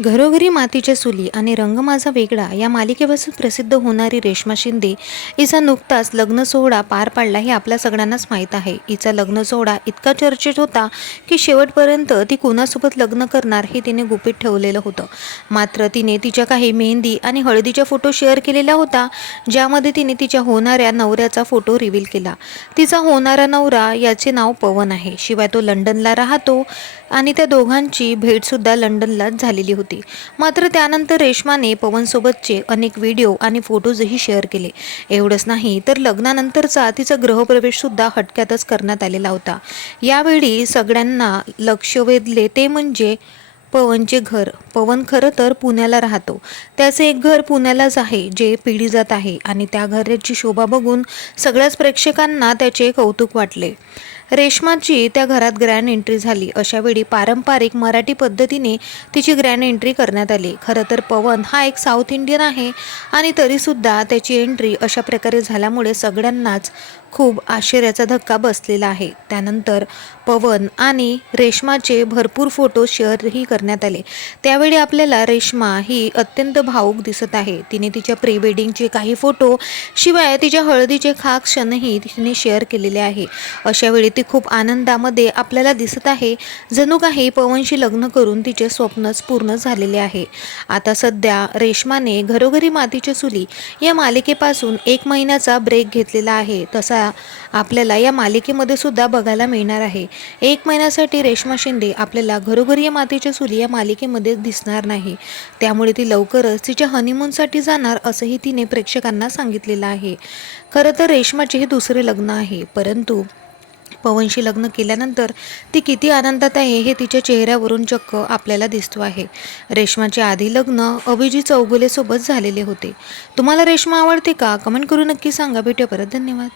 घरोघरी मातीच्या चुली आणि रंग माझा वेगळा या मालिकेपासून प्रसिद्ध होणारी रेश्मा शिंदे हिचा नुकताच लग्न सोहळा पार पाडला हे आपल्या सगळ्यांनाच माहीत आहे. हिचा लग्न सोहळा इतका चर्चेत होता की शेवटपर्यंत ती कुणासोबत लग्न करणार हे तिने गुपित ठेवलेलं होतं. मात्र तिने तिच्या काही मेहंदी आणि हळदीच्या फोटो शेअर केलेला होता ज्यामध्ये तिने तिच्या होणाऱ्या नवऱ्याचा फोटो रिव्हील केला. तिचा होणारा नवरा याचे नाव पवन आहे. शिवाय तो लंडनला राहतो. आणि त्या दोघांची भेटसुद्धा लंडनलाच झालेली होती. मात्र त्यानंतर रेश्माने पवनसोबतचे अनेक व्हिडिओ आणि फोटोजही शेअर केले. एवढंच नाही तर लग्नानंतरचा तिचा गृहप्रवेशसुद्धा हटक्यातच करण्यात आलेला होता. यावेळी सगळ्यांना लक्ष वेधले ते म्हणजे पवनचे घर. पवन खरं तर पुण्याला राहतो. त्याचे एक घर पुण्यालाच आहे जे पिढी जात आहे. आणि त्या घराची शोभा बघून सगळ्याच प्रेक्षकांना त्याचे कौतुक वाटले. रेश्माची त्या घरात ग्रँड एंट्री झाली. अशा वेळी पारंपरिक मराठी पद्धतीने तिची ग्रँड एंट्री करण्यात आली. खरं तर पवन हा एक साऊथ इंडियन आहे आणि तरीसुद्धा त्याची एंट्री अशा प्रकारे झाल्यामुळे सगळ्यांनाच खूप आश्चर्याचा धक्का बसलेला आहे. त्यानंतर पवन आणि रेश्माचे भरपूर फोटो शेअरही करण्यात आले. त्यावेळी आपल्याला रेश्मा ही अत्यंत भावूक दिसत आहे. तिने तिच्या प्री वेडिंगचे काही फोटो शिवाय तिच्या हळदीचे खास क्षणही तिने शेअर केलेले आहे. अशावेळी ती खूप आनंदामध्ये आपल्याला दिसत आहे. जणू काही पवनशी लग्न करून तिचे स्वप्नच पूर्ण झालेले आहे. आता सध्या रेश्माने घरोघरी मातीच्या चुली या मालिकेपासून एक महिन्याचा ब्रेक घेतलेला आहे. तसा आपल्याला या मालिकेमध्ये सुद्धा बघायला मिळणार आहे. एक महिन्यासाठी रेश्मा शिंदे आपल्याला घरोघरी या मातीच्या चुली या मालिकेमध्ये दिसणार नाही. त्यामुळे ती लवकरच तिच्या हनीमूनसाठी जाणार असंही तिने प्रेक्षकांना सांगितलेलं आहे. खरं तर रेश्माचे हे दुसरे लग्न आहे. परंतु पवनशी लग्न केल्यानंतर ती किती आनंदात आहे हे तिच्या चेहऱ्यावरून चक्क आपल्याला दिसतो आहे. रेश्माचे आधी लग्न अभिजी चौगुलेसोबत झालेले होते. तुम्हाला रेश्मा आवडते का? कमेंट करून नक्की सांगा. भेटूया परत. धन्यवाद.